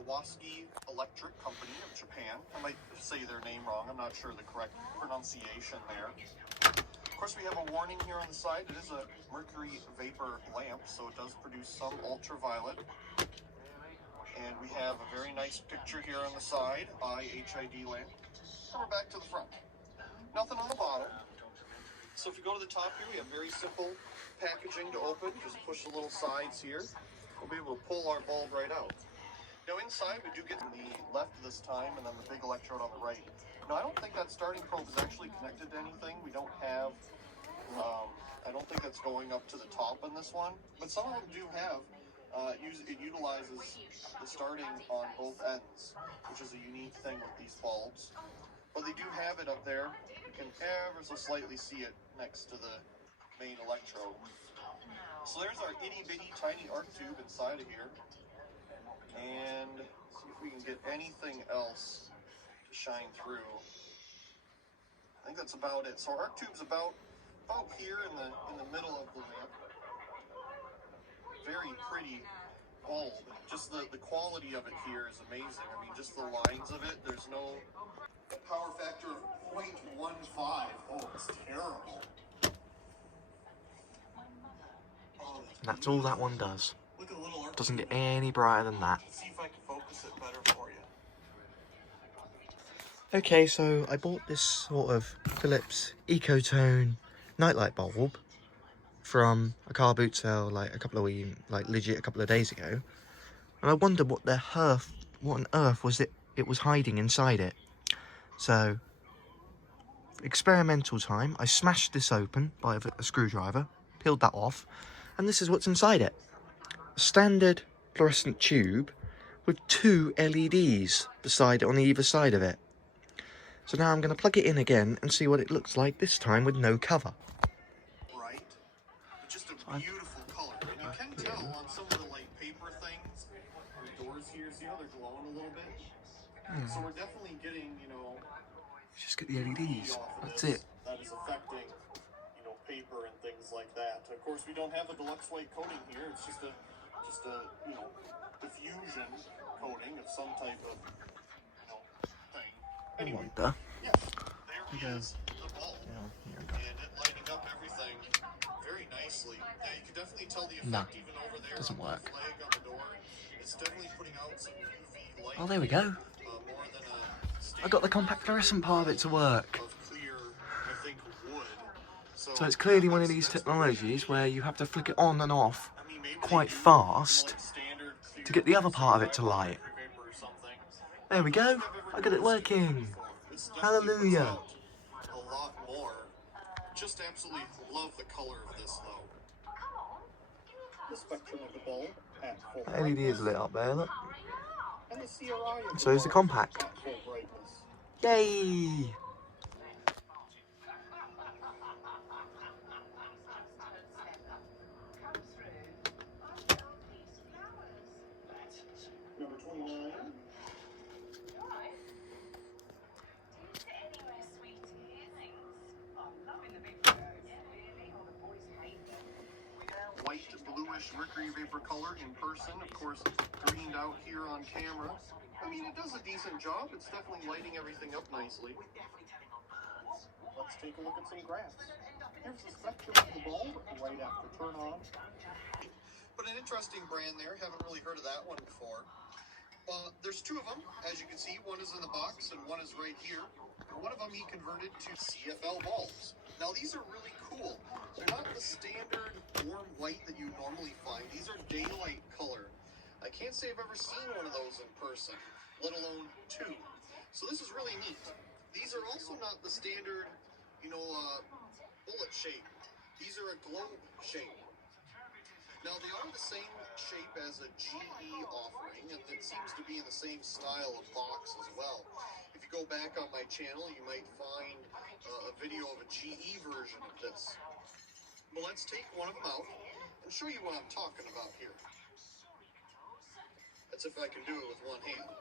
Kawasaki Electric Company of Japan. I might say their name wrong. I'm not sure the correct pronunciation there. Of course, we have a warning here on the side. It is a mercury vapor lamp, so it does produce some ultraviolet. And we have a very nice picture here on the side, IHID lamp. And we're back to the front. Nothing on the bottom. So if you go to the top here, we have very simple packaging to open. Just push the little sides here. We'll be able to pull our bulb right out. Now inside, we do get the left this time, and then the big electrode on the right. Now I don't think that starting probe is actually connected to anything. We don't have, I don't think that's going up to the top on this one. But some of them do have. It utilizes the starting on both ends, which is a unique thing with these bulbs. But they do have it up there. You can ever so slightly see it next to the main electrode. So there's our itty bitty tiny arc tube inside of here. And see if we can get anything else to shine through. I think that's about it. So our arc tube's about here in the middle of the lamp. Very pretty bulb. Just the quality of it here is amazing. I mean, just the lines of it. There's no power factor of 0.15. Oh, it's terrible. Oh, That's all that one does. Look at the little arc Doesn't get tube. any brighter than that. Let's see if I can focus it better for you. Okay, so I bought this sort of Philips Ecotone nightlight bulb from a car boot sale like a couple of days ago, and I wondered what on earth was it was hiding inside it. So, for experimental time, I smashed this open by a screwdriver, peeled that off, and this is what's inside it: a standard fluorescent tube with 2 LEDs beside it on either side of it. So now I'm going to plug it in again and see what it looks like this time with no cover. Right? Just a beautiful color. And you can tell on some of the like paper things, the doors here, see how they're glowing a little bit? So we're definitely getting, Just get the LEDs. off of That's this. it. That is affecting, paper and things like that. Of course, we don't have a deluxe white coating here. It's just a diffusion coating of some type of, thing. Anyway. Wonder. Yeah, there is the bulb, and it lighting up everything very nicely. Yeah, you can definitely tell the effect No, even over there. doesn't on work. The flag on the door. It's definitely putting out some UV light. Oh, there we go. More than a I got the compact fluorescent part of it to work. of clear, I think, wood. So it's clearly one of these technologies where you have to flick it on and off I mean, maybe quite they do fast like standard clear to get the other part of it to light. vapor or something. There we go. I got it working. This definitely puts Hallelujah. out a lot more. Just absolutely love the color of this though. The spectrum of the bulb at full That LED is lit up there, look. and the CRI of So is the bulb compact. at full brightness. Yay! Number 29. White, bluish mercury vapor color in person, of course, greened out here on camera. I mean, it does a decent job. It's definitely lighting everything up nicely. Let's take a look at some graphs. Here's the spectrum of the bulb right after turn on. But an interesting brand there. Haven't really heard of that one before. There's 2 of them, as you can see. One is in the box and one is right here. One of them he converted to CFL bulbs. Now these are really cool. They're not the standard warm white that you normally find. These are daylight color. I can't say I've ever seen one of those in person, let alone 2. So this is really neat. These are also not the standard, bullet shape. These are a globe shape. Now they are the same shape as a GE offering, and it seems to be in the same style of box as well. If you go back on my channel, you might find a video of a GE version of this. But let's take one of them out and show you what I'm talking about here. That's if I can do it with one hand.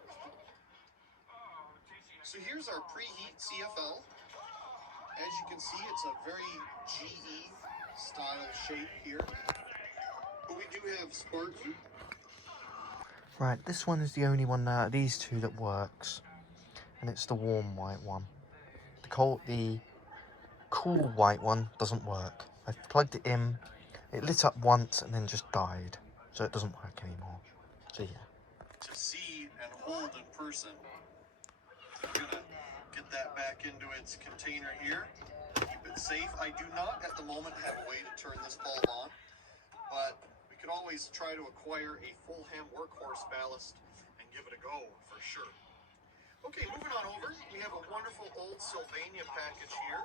So here's our preheat CFL. As you can see, it's a very GE style shape here. But we do have Spartan. Right, this one is the only one out of these two that works, and it's the warm white one. The cool white one doesn't work. I've plugged it in, it lit up once and then just died, so it doesn't work anymore. So yeah. To see and hold in person. I'm gonna get that back into its container here. Keep it safe. I do not at the moment have a way to turn this bulb on, but we could always try to acquire a Fulham Workhorse ballast and give it a go for sure. Okay, moving on over, we have a wonderful old Sylvania package here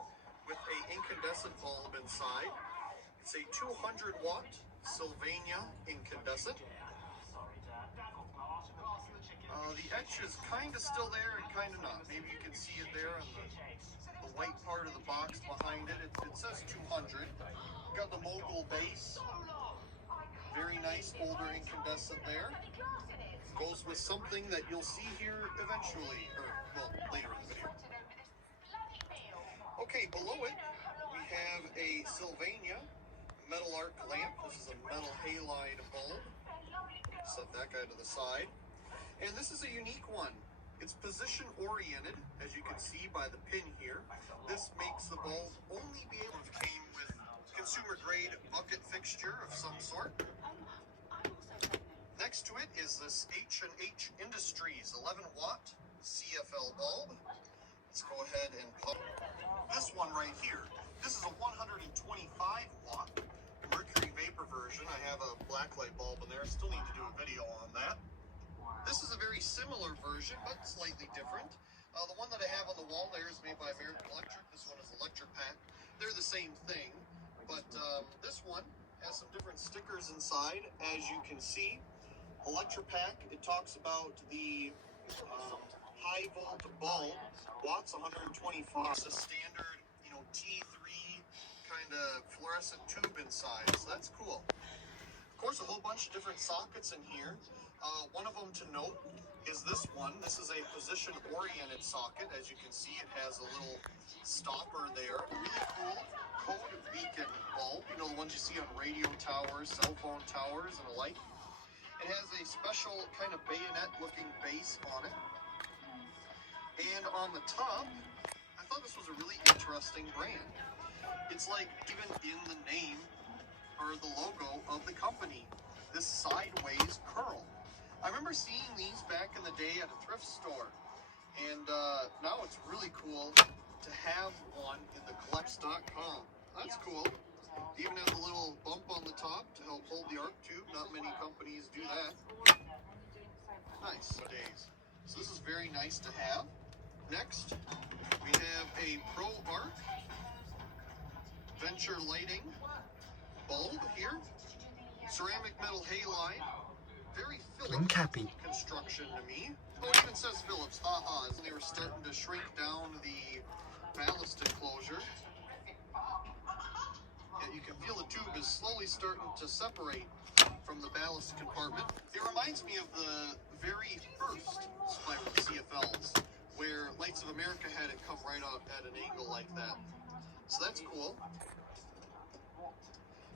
with a incandescent bulb inside. It's a 200 watt Sylvania incandescent. The etch is kind of still there and kind of not. Maybe you can see it there on the white part of the box behind it. It says 200. Got the Mogul base. Very nice older incandescent there. Goes with something that you'll see here eventually, or well, later in the video. Okay, below it we have a Sylvania metal arc lamp. This is a metal halide bulb. Set that guy to the side. And this is a unique one. It's position oriented, as you can see by the pin here. This makes the bulb only be able to came with consumer grade bucket fixture of some sort. Next to it is this H&H Industries 11 watt CFL bulb. Let's go ahead and pop this one right here. This is a 125 watt mercury vapor version. I have a blacklight bulb in there. Still need to do a video on that. This is a very similar version, but slightly different. The one that I have on the wall there is made by American Electric. This one is Electropack. They're the same thing, but this one has some different stickers inside, as you can see. Electropack, it talks about the high volt bulb, watts 125. It's a standard, T3 kind of fluorescent tube inside, so that's cool. Of course, a whole bunch of different sockets in here. One of them to note is this one. This is a position-oriented socket. As you can see, it has a little stopper there. Really cool code beacon bulb. The ones you see on radio towers, cell phone towers, and the like. It has a special kind of bayonet-looking base on it. And on the top, I thought this was a really interesting brand. It's like even in the name or the logo of the company, this sideways curl. I remember seeing these back in the day at a thrift store, and now it's really cool to have one in the Collects.com. That's cool. Even has a little bump on the top to help hold the arc tube. Not many companies do that. Nice days. So this is very nice to have. Next, we have a Pro Arc Venture Lighting bulb here. Ceramic metal halide. Very Philips construction to me. Oh, it even says Philips. Haha. They were starting to shrink down the ballast enclosure. Yeah, you can feel the tube is slowly starting to separate from the ballast compartment. It reminds me of the very first spiral CFLs, where Lights of America had it come right out at an angle like that. So that's cool.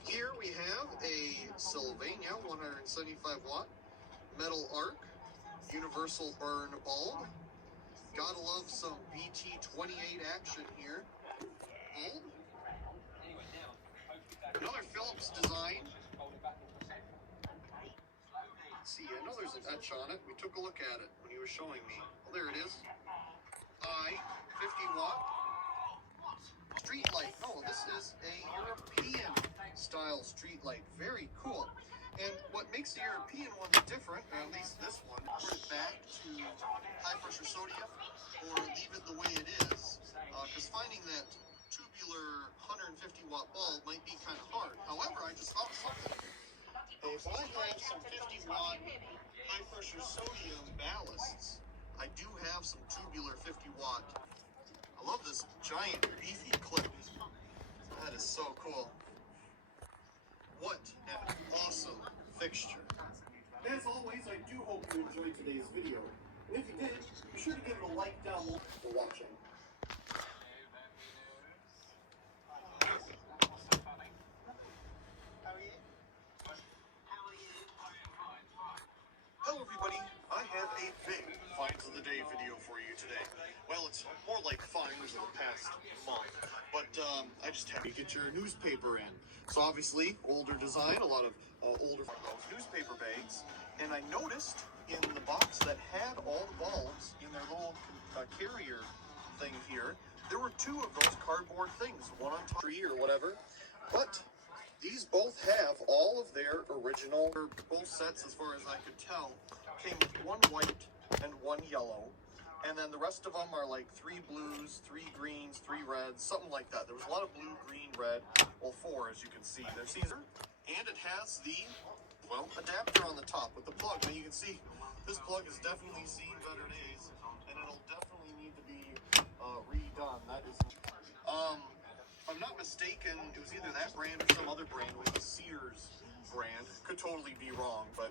Here we have a Sylvania 175 watt metal arc universal burn bulb. Gotta love some BT28 action here. Bulb. Another Philips design. Let's see, I know there's an etch on it. We took a look at it when he was showing me. Oh, there it is. 50 watt street light. Oh, this is a European style street light. Very cool. And what makes the European one different, or at least this one, put it back to high pressure sodium or leave it the way it is, because finding that tubular 150 watt bulb might be kind of hard. However, I just thought something. If I have some 50 watt high pressure sodium ballasts, I do have some tubular 50 watt. I love this giant beefy clip. That is so cool. What an awesome fixture. As always, I do hope you enjoyed today's video. And if you did, be sure to give it a like down below for watching. Hello everybody, I just have to get your newspaper in. So obviously, older design, a lot of older newspaper bags. And I noticed in the box that had all the bulbs in their little carrier thing here, there were 2 of those cardboard things, one on top of the tree or whatever. But these both have all of their original, both sets as far as I could tell, came with 1 white and 1 yellow. And then the rest of them are like 3 blues, 3 greens, 3 reds, something like that. There was a lot of blue, green, red. Well, 4 as you can see. There's Caesar. And it has the, well, adapter on the top with the plug. Now you can see this plug has definitely seen better days. And it'll definitely need to be redone. That is, if I'm not mistaken, it was either that brand or some other brand. It was the Sears brand. Could totally be wrong, but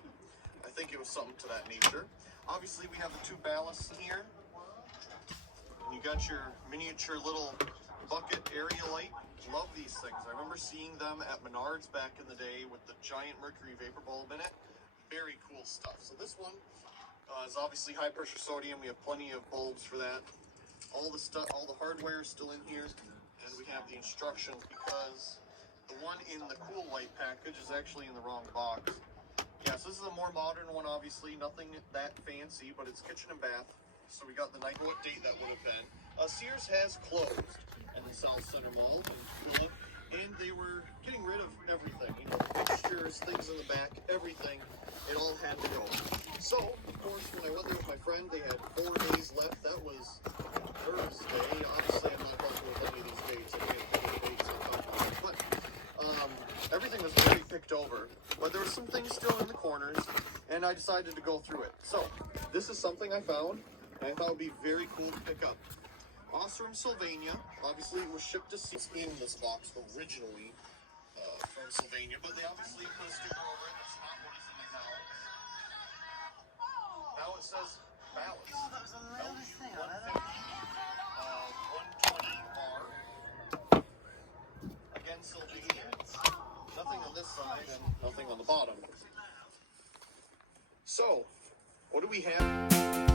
I think it was something to that nature. Obviously, we have the 2 ballasts here. You got your miniature little bucket area light. Love these things. I remember seeing them at Menards back in the day with the giant mercury vapor bulb in it. Very cool stuff. So this one is obviously high pressure sodium. We have plenty of bulbs for that. All the stuff, all the hardware is still in here, and we have the instructions because the one in the cool light package is actually in the wrong box. Yes, this is a more modern one, obviously. Nothing that fancy, but it's kitchen and bath. So we got the night. What date that would have been? Sears has closed in the South Center Mall in Tulip, and they were getting rid of everything. You know, fixtures, things in the back, everything. It all had to go. So, of course, when I went there with my friend, they had 4 days left. That was Thursday. Obviously, I'm not helping with any of these dates. I can't think of the dates I'm talking about. But everything was already picked over. But there were some things still in the corners, and I decided to go through it. So, this is something I found, and I thought would be very cool to pick up. Osram, Sylvania. Obviously, it was shipped to Sears in this box originally from Sylvania, but they obviously put a sticker over it. That's not what is in it now. Now it says Ballast. Oh, that was the loudest thing I've ever 120 R. Again, Sylvania. Nothing on this side and nothing on the bottom. So, what do we have?